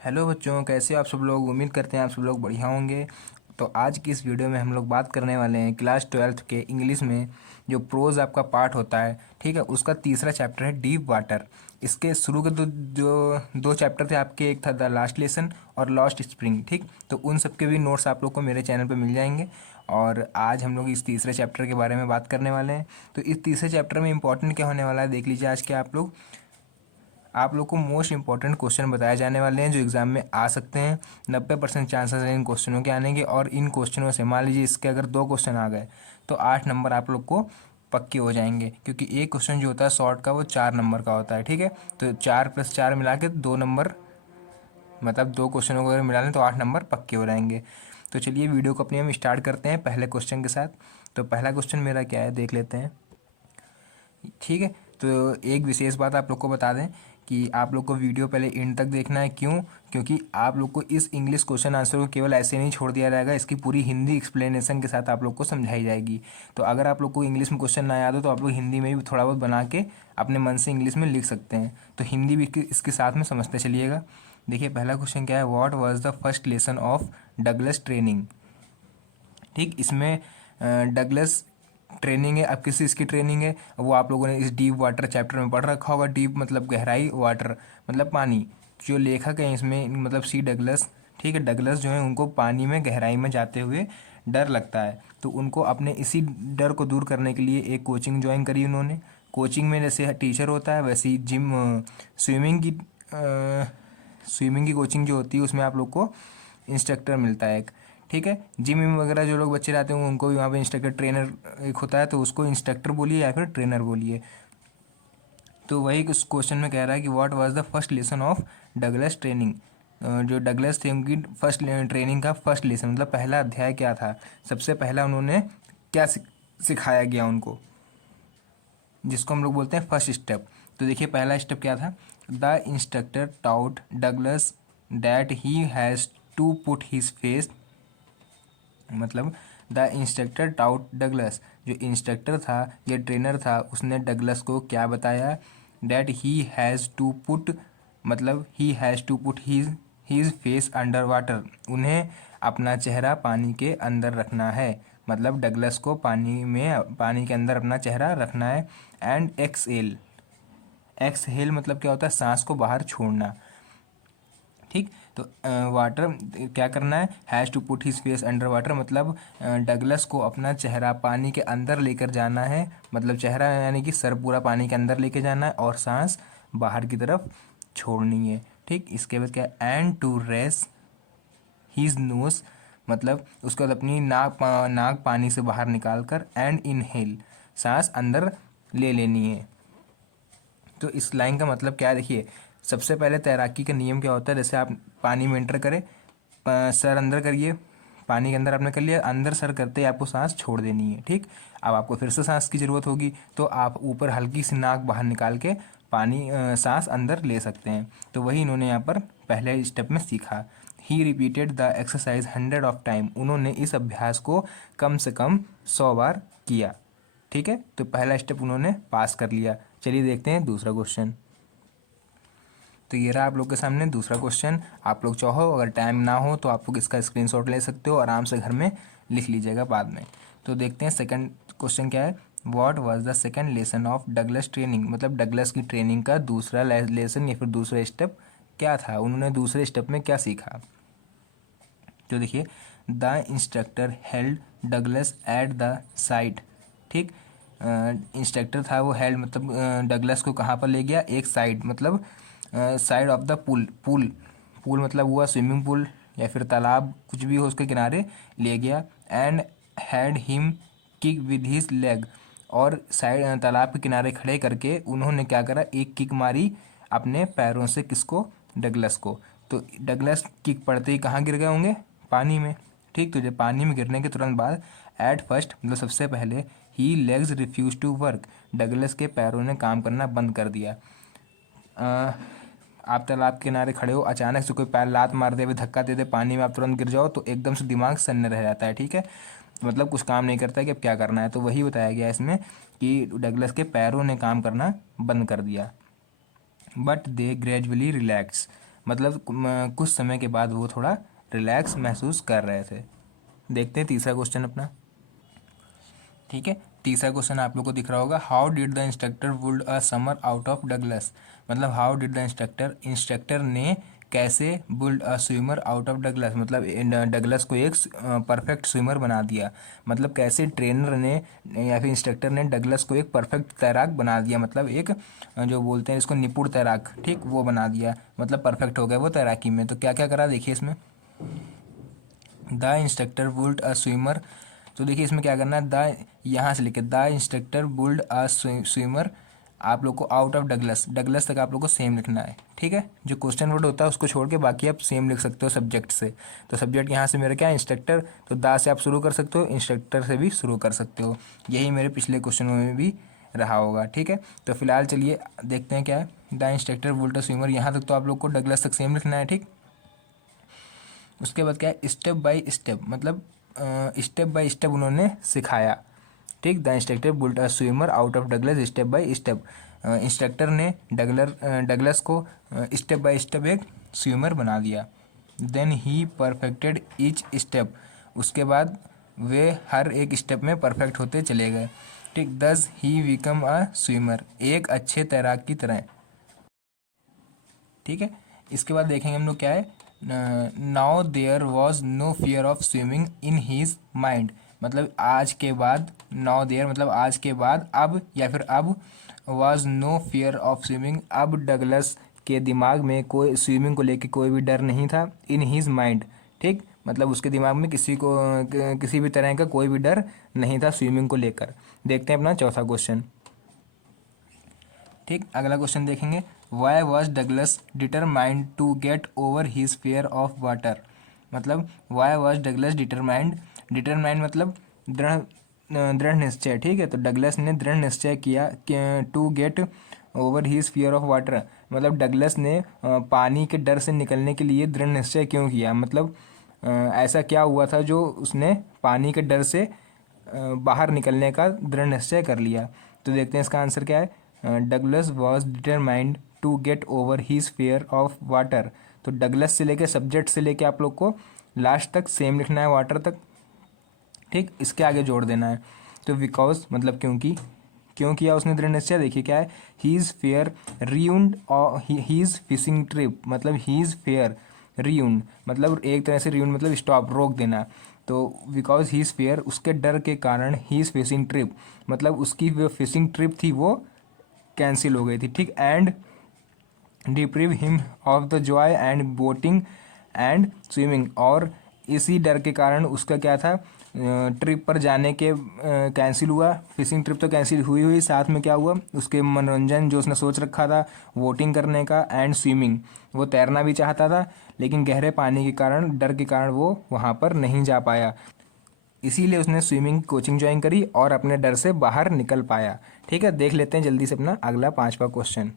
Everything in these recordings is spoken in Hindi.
हेलो बच्चों, कैसे हो आप सब लोग। उम्मीद करते हैं आप सब लोग बढ़िया होंगे। तो आज की इस वीडियो में हम लोग बात करने वाले हैं क्लास 12th के इंग्लिश में जो प्रोज आपका पार्ट होता है, ठीक है, उसका तीसरा चैप्टर है डीप वाटर। इसके शुरू के दो चैप्टर थे आपके, एक था द लास्ट लेसन और लॉस्ट स्प्रिंग, ठीक। तो उन सब के भी नोट्स आप लोग को मेरे चैनल पर मिल जाएंगे। और आज हम लोग इस तीसरे चैप्टर के बारे में बात करने वाले हैं। तो इस तीसरे चैप्टर में इंपॉर्टेंट क्या होने वाला है देख लीजिए। आज के आप लोग को मोस्ट इंपॉर्टेंट क्वेश्चन बताए जाने वाले हैं जो एग्जाम में आ सकते हैं। 90% चांसेस हैं इन क्वेश्चनों के आने के। और इन क्वेश्चनों से मान लीजिए इसके अगर 2 क्वेश्चन आ गए तो 8 नंबर आप लोग को पक्के हो जाएंगे, क्योंकि एक क्वेश्चन जो होता है शॉर्ट का वो 4 नंबर का होता है, ठीक है। तो 4 + 4 मिला के 2 नंबर, मतलब 2 क्वेश्चनों को अगर मिला लें तो 8 नंबर पक्के हो जाएंगे। तो चलिए वीडियो को अपनी हम स्टार्ट करते हैं पहले क्वेश्चन के साथ। तो पहला क्वेश्चन मेरा क्या है देख लेते हैं, ठीक है। तो एक विशेष बात आप लोग को बता दें कि आप लोग को वीडियो पहले एंड तक देखना है। क्यों? क्योंकि आप लोग को इस इंग्लिश क्वेश्चन आंसर को केवल ऐसे नहीं छोड़ दिया जाएगा, इसकी पूरी हिंदी एक्सप्लेनेशन के साथ आप लोग को समझाई जाएगी। तो अगर आप लोग को इंग्लिश में क्वेश्चन ना याद हो तो आप लोग हिंदी में भी थोड़ा बहुत बना के अपने मन से इंग्लिश में लिख सकते हैं। तो हिंदी भी इसके साथ में समझते चलिएगा। देखिए पहला क्वेश्चन क्या है, what was the first lesson of Douglas training. ठीक, इसमें डगलस ट्रेनिंग है। अब किस इसकी ट्रेनिंग है वो आप लोगों ने इस डीप वाटर चैप्टर में पढ़ रखा होगा। डीप मतलब गहराई, वाटर मतलब पानी। जो लेखक है इसमें मतलब सी डगलस, ठीक है। डगलस जो है उनको पानी में गहराई में जाते हुए डर लगता है, तो उनको अपने इसी डर को दूर करने के लिए एक कोचिंग ज्वाइन करी उन्होंने। कोचिंग में जैसे टीचर होता है वैसे ही जिम स्विमिंग की स्विमिंग की कोचिंग जो होती है उसमें आप लोग को इंस्ट्रक्टर मिलता है एक, ठीक है। जिम विम वगैरह जो लोग बच्चे रहते हैं उनको भी वहाँ पे इंस्ट्रक्टर ट्रेनर एक होता है, तो उसको इंस्ट्रक्टर बोलिए या फिर ट्रेनर बोलिए। तो वही उस क्वेश्चन में कह रहा है कि what was the first lesson of Douglas training. जो डगलस थे उनकी फर्स्ट ट्रेनिंग का फर्स्ट लेसन मतलब पहला अध्याय क्या था, सबसे पहला उन्होंने क्या सिखाया गया उनको, जिसको हम लोग बोलते हैं फर्स्ट स्टेप। तो देखिए पहला स्टेप क्या था, the instructor taught Douglas that he has to put his face, मतलब द इंस्ट्रक्टर टाउट डगलस, जो इंस्ट्रक्टर था या ट्रेनर था उसने डगलस को क्या बताया, that he has to put, मतलब he has to put his face under water, उन्हें अपना चेहरा पानी के अंदर रखना है। मतलब डगलस को पानी के अंदर अपना चेहरा रखना है। एंड एक्सहेल, एक्सहेल मतलब क्या होता है, सांस को बाहर छोड़ना, ठीक। तो वाटर क्या करना है, has to put his face under water, मतलब डगलस को अपना चेहरा पानी के अंदर लेकर जाना है। मतलब चेहरा यानी कि सर पूरा पानी के अंदर लेके जाना है और सांस बाहर की तरफ छोड़नी है, ठीक। इसके बाद क्या, and to raise his nose, मतलब उसके बाद अपनी नाक पानी से बाहर निकाल कर एंड इनहेल, सांस अंदर ले लेनी है। तो इस लाइन का मतलब क्या है देखिए, सबसे पहले तैराकी का नियम क्या होता है, जैसे आप पानी में एंटर करें, सर अंदर करिए, पानी के अंदर आपने कर लिया, अंदर सर करते ही आपको सांस छोड़ देनी है, ठीक। अब आपको फिर से सांस की ज़रूरत होगी तो आप ऊपर हल्की सी नाक बाहर निकाल के सांस अंदर ले सकते हैं। तो वही इन्होंने यहाँ पर पहले स्टेप में सीखा। He repeated the exercise 100 of time, उन्होंने इस अभ्यास को कम से कम 100 बार किया, ठीक है। तो पहला स्टेप उन्होंने पास कर लिया। चलिए देखते हैं दूसरा क्वेश्चन। तो ये रहा आप लोग के सामने दूसरा क्वेश्चन। आप लोग चाहो अगर टाइम ना हो तो आप लोग इसका स्क्रीनशॉट ले सकते हो, आराम से घर में लिख लीजिएगा बाद में। तो देखते हैं सेकंड क्वेश्चन क्या है, what was the second lesson of Douglas training, मतलब डगलस की ट्रेनिंग का दूसरा लेसन या फिर दूसरा स्टेप क्या था, उन्होंने दूसरे स्टेप में क्या सीखा। तो देखिए, the instructor held Douglas at the side, ठीक। इंस्ट्रक्टर था वो हेल्ड मतलब डगलस को कहाँ पर ले गया, एक साइड मतलब side of the pool, pool मतलब हुआ स्विमिंग पूल या फिर तालाब, कुछ भी हो उसके किनारे ले गया। And had him kick with his leg, और साइड तालाब के किनारे खड़े करके उन्होंने क्या करा, एक किक मारी अपने पैरों से, किसको, डगलस को। तो डगलस किक पड़ते ही कहाँ गिर गए होंगे, पानी में, ठीक। तो जब पानी में गिरने के तुरंत बाद एट फर्स्ट मतलब सबसे पहले ही legs refuse to work, Douglas के पैरों ने काम करना बंद कर दिया। आप तालाब के किनारे खड़े हो, अचानक से कोई पैर लात मार दे, धक्का दे दे, पानी में आप तुरंत गिर जाओ तो एकदम से दिमाग सन्न रह जाता है, ठीक है। मतलब कुछ काम नहीं करता है कि अब क्या करना है। तो वही बताया गया इसमें कि डगलस के पैरों ने काम करना बंद कर दिया। बट दे ग्रेजुअली रिलैक्स, मतलब कुछ समय के बाद वो थोड़ा रिलैक्स महसूस कर रहे थे। देखते हैं तीसरा क्वेश्चन अपना। ठीक है, तीसरा क्वेश्चन आप लोग को दिख रहा होगा, how did the instructor would a summer out of Douglas. मतलब हाउ डिड द इंस्ट्रक्टर ने कैसे built a swimmer out of Douglas, मतलब डगलस को एक परफेक्ट स्विमर बना दिया। मतलब कैसे ट्रेनर ने या फिर इंस्ट्रक्टर ने डगलस को एक परफेक्ट तैराक बना दिया, मतलब एक जो बोलते हैं इसको निपुण तैराक, ठीक, वो बना दिया, मतलब परफेक्ट हो गया वो तैराकी में। तो क्या क्या करा देखिए इसमें, the instructor built a swimmer. तो देखिए इसमें क्या करना है, द यहाँ से लेके the instructor built a swimmer आप लोग को आउट ऑफ डगलस, डगलस तक आप लोग को सेम लिखना है। ठीक है, जो क्वेश्चन वर्ड होता है उसको छोड़ के बाकी आप सेम लिख सकते हो सब्जेक्ट से। तो सब्जेक्ट यहाँ से मेरा क्या है, इंस्ट्रक्टर, तो दा से आप शुरू कर सकते हो, इंस्ट्रक्टर से भी शुरू कर सकते हो। यही मेरे पिछले क्वेश्चनों में भी रहा होगा। ठीक है, तो फिलहाल चलिए देखते हैं क्या है, the instructor built a swimmer, यहाँ तक तो आप लोग को डगलस तक सेम लिखना है। ठीक, उसके बाद क्या है, स्टेप बाय स्टेप, मतलब स्टेप बाय स्टेप उन्होंने सिखाया। ठीक, the instructor built a swimmer out of Douglas step by step. Instructor ने डगलस को स्टेप बाय स्टेप एक स्विमर बना दिया। Then he perfected each step, उसके बाद वे हर एक स्टेप में परफेक्ट होते चले गए। ठीक, दस ही बिकम अ स्विमर, एक अच्छे तैराक की तरह। ठीक है, इसके बाद देखेंगे हम लोग क्या है, now there was no fear of swimming in his mind. मतलब आज के बाद, नाउ देयर मतलब आज के बाद, अब या फिर अब, was no fear of swimming, अब डगलस के दिमाग में कोई स्विमिंग को लेके कोई भी डर नहीं था। इन हीज माइंड, ठीक, मतलब उसके दिमाग में किसी भी तरह का कोई भी डर नहीं था स्विमिंग को लेकर। देखते हैं अपना चौथा क्वेश्चन। ठीक, अगला क्वेश्चन देखेंगे, why was Douglas determined to get over his fear of water. मतलब वाई वॉज डगलस डिटरमाइंड मतलब दृढ़ दृढ़ निश्चय। ठीक है, तो डगलस ने दृढ़ निश्चय किया to get over his fear of water, मतलब डगलस ने पानी के डर से निकलने के लिए दृढ़ निश्चय क्यों किया, मतलब ऐसा क्या हुआ था जो उसने पानी के डर से बाहर निकलने का दृढ़ निश्चय कर लिया। तो देखते हैं इसका आंसर क्या है, Douglas was determined to get over his fear of water. तो डगलस से लेके सब्जेक्ट से लेके आप लोग को लास्ट तक सेम लिखना है, वाटर तक। ठीक, इसके आगे जोड़ देना है। तो बिकॉज मतलब क्योंकि, क्यों किया उसने दृढ़ निश्चय, देखिए क्या है, his fear ruined his fishing trip, मतलब हीज फेयर रियून्ड मतलब एक तरह से रियून्ड मतलब स्टॉप, रोक देना। तो बिकॉज हीज फेयर, उसके डर के कारण, हीज फिशिंग ट्रिप मतलब उसकी जो फिशिंग ट्रिप थी वो कैंसिल हो गई थी। ठीक, and deprive him of the joy and boating and swimming, और इसी डर के कारण उसका क्या था, ट्रिप पर जाने के कैंसिल हुआ। फिशिंग ट्रिप तो कैंसिल हुई साथ में क्या हुआ, उसके मनोरंजन जो उसने सोच रखा था वोटिंग करने का एंड स्विमिंग, वो तैरना भी चाहता था लेकिन गहरे पानी के कारण, डर के कारण वो वहाँ पर नहीं जा पाया। इसीलिए उसने स्विमिंग कोचिंग ज्वाइन करी और अपने डर से बाहर निकल पाया। ठीक है, देख लेते हैं जल्दी से अपना अगला पांचवा क्वेश्चन।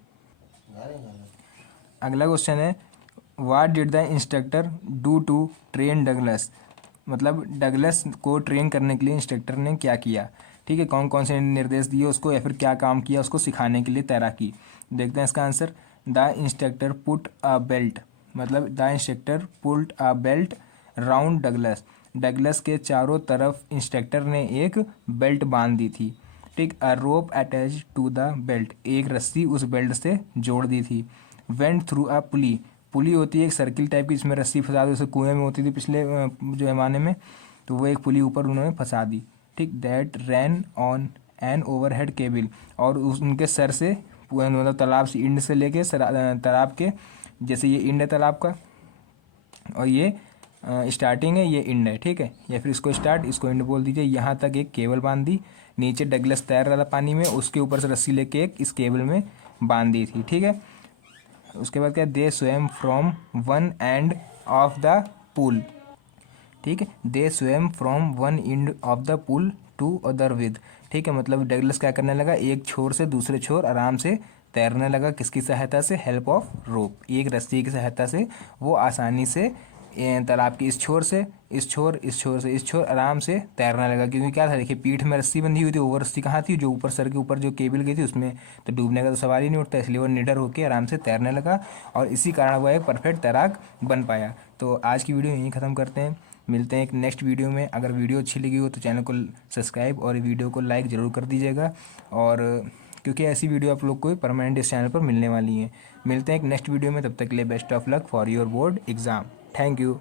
अगला क्वेश्चन है, what did the instructor do to train Douglas. मतलब डगलस को ट्रेन करने के लिए इंस्ट्रक्टर ने क्या किया। ठीक है, कौन कौन से निर्देश दिए उसको या फिर क्या काम किया उसको सिखाने के लिए तैराकी। देखते हैं इसका answer, the instructor put a belt, मतलब the instructor put a belt round Douglas, Douglas के चारों तरफ इंस्ट्रक्टर ने एक बेल्ट बांध दी थी। ठीक, अ रोप अटैच टू द बेल्ट, एक रस्सी उस बेल्ट से जोड़ दी थी। वेंट थ्रू अ पुली, पुली होती है एक सर्किल टाइप की जिसमें रस्सी फंसा दी, जैसे कुएं में होती थी पिछले जो जमाने में, तो वो एक पुली ऊपर उन्होंने फंसा दी। ठीक, that ran on an overhead cable, और उनके सर से मतलब तालाब से इंड से लेके तालाब के, जैसे ये इंड है तालाब का और ये स्टार्टिंग है, ये इंड है। ठीक है, या फिर इसको स्टार्ट इसको इंड बोल दीजिए, यहाँ तक एक केबल बांध दी, नीचे डगलस तैर रहा था पानी में, उसके ऊपर से रस्सी लेके एक इस केबल में बांध दी थी। ठीक है, उसके बाद क्या, they swam from one end of the pool. ठीक है, they swam from one end of the pool to other with. ठीक है, मतलब डगलस क्या करने लगा, एक छोर से दूसरे छोर आराम से तैरने लगा, किसकी सहायता से, हेल्प ऑफ रोप, एक रस्सी की सहायता से वो आसानी से तालाब के इस छोर से इस छोर, इस छोर से इस छोर आराम से तैरने लगा। क्योंकि क्या था, देखिए पीठ में रस्सी बंधी हुई थी, वो रस्सी कहाँ थी, जो ऊपर सर के ऊपर जो केबल गई थी उसमें, तो डूबने का तो सवाल ही नहीं उठता, इसलिए वो निडर होकर आराम से तैरने लगा और इसी कारण वह एक परफेक्ट तैराक बन पाया। तो आज की वीडियो यहीं ख़त्म करते हैं, मिलते हैं एक नेक्स्ट वीडियो में। अगर वीडियो अच्छी लगी हो तो चैनल को सब्सक्राइब और वीडियो को लाइक ज़रूर कर दीजिएगा, और क्योंकि ऐसी वीडियो आप लोग को परमानेंट इस चैनल पर मिलने वाली हैं। मिलते हैं एक नेक्स्ट वीडियो में, तब तक के लिए best of luck for your board exam. Thank you.